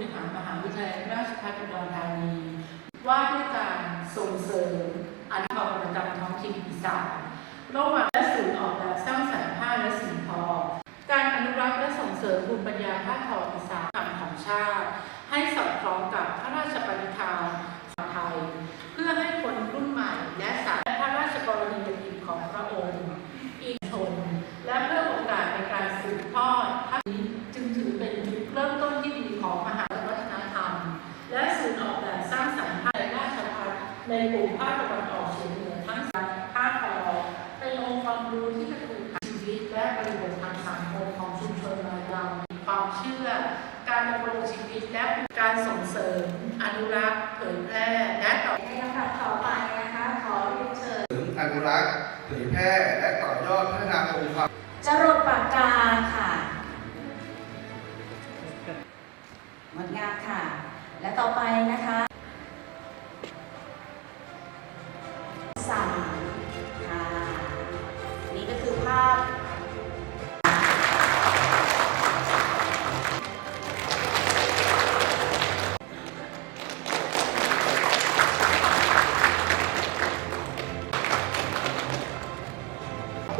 ริหารมหาวิทยาลัยราชภัฏอุดรธานี ว่าด้วยการส่งเสริมอนุบาลประจำท้องถิ่นอีสานระหว่างและศูนย์ออกแบบสร้างสรรค์ผ้าและสิ่งทอ การอนุรักษ์และส่งเสริมภูมิปัญญาผ้าทออีสานของชาติ ให้สอดคล้องกับพระราชปณิธานไทย เพื่อให้คนรุ่นใหม่ และสารพระราชกรณียกิจของพระองค์ อีกชน และเพื่อโอกาสในการสืบทอดท่านี้จึงถือเป็นจุดเริ่มต้นที่ดีของมหาวัฒนธรรม และศูนย์ออกแบบสร้างสรรค์ผ้าในราชพัฒใน กลุ่มภาคตะวันออกเฉียงเหนือทั้งสามภาคทออกเป็นองค์ความรู้ที่จะถูกชีวิตและบริบททางสังคมของชุมชนรายเราความเชื่อ การดำรงชีวิตและการส่งเสริม อนุรักษ์เผยแพร่และต่อในลำดับต่อไปนะคะขอเรียนเชิญถึงอนุรักษ์เผยแพร่และต่อยอดพัฒนาองค์ความจรดปากกาค่ะงดงามค่ะ และต่อไปนะคะ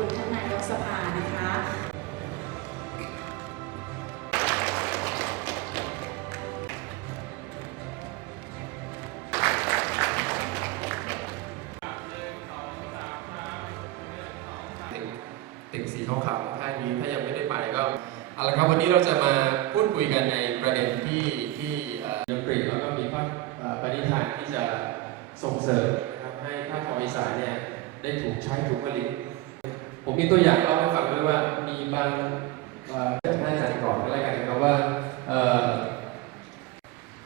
คุณท่านนายกสภานะคะตึกสีขาวๆของท่านี้ถ้ายังไม่ได้ไปก็เอาละครับวันนี้เราจะมาพูดคุยกันในประเด็นที่ที่เอ่อดนตรีแล้วก็มีภาพปณิธานที่จะส่งเสริมนะครับให้ภาคทออีสานเนี่ยได้ถูกใช้ถูกผลิต ผมมีตัวอย่างเล่าให้ฟังด้วยว่ามีบางเอ่อจากท่านอาจารย์ก่อนก็แล้วกันนะครับว่าเอ่อ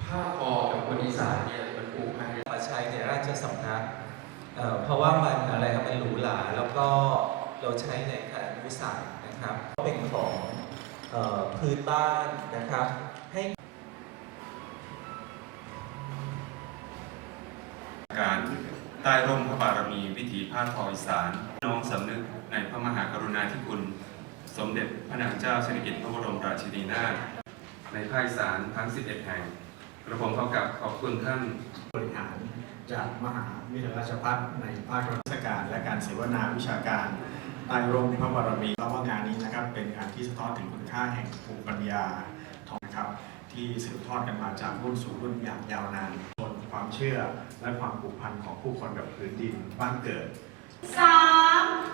ผ้าทอกับคนอีสานเนี่ยมันผูกพันกันมาใช้ในราชสำนักเอ่อเพราะว่ามันอะไรครับมันหรูหราแล้วก็เราใช้ในการวิสัยนะครับเป็นของเอ่อพื้นบ้านนะครับ ใต้ร่มพระบารมีวิถีผ้าทออีสาน น้อมสำนึกในพระมหากรุณาธิคุณ สมเด็จพระนางเจ้าสิริกิติ์พระบรมราชินีนาถในภาคอีสานทั้ง 11 แห่งกระผมขอกราบขอบคุณท่านบริหารจากมหาวิทยาลัยราชภัฏในภาคราชการ และการเสวนาวิชาการใต้ร่มพระบารมีและว่างานนี้นะครับ เป็นงานที่สะท้อนถึงคุณค่าแห่งภูมิปัญญาทองครับ ที่สืบทอดกันมาจากรุ่นสู่รุ่นอย่างยาวนาน ความเชื่อและความผูกพันของผู้คนกับพื้นดินบ้านเกิด 3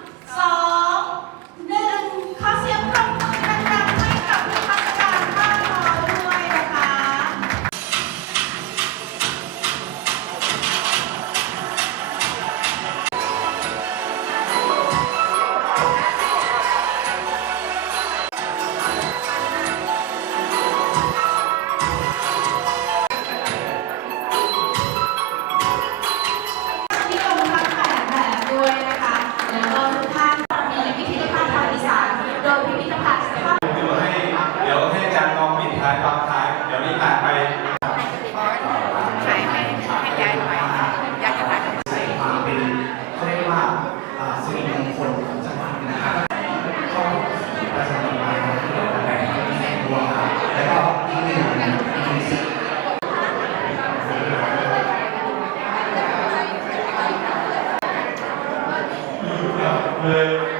ว่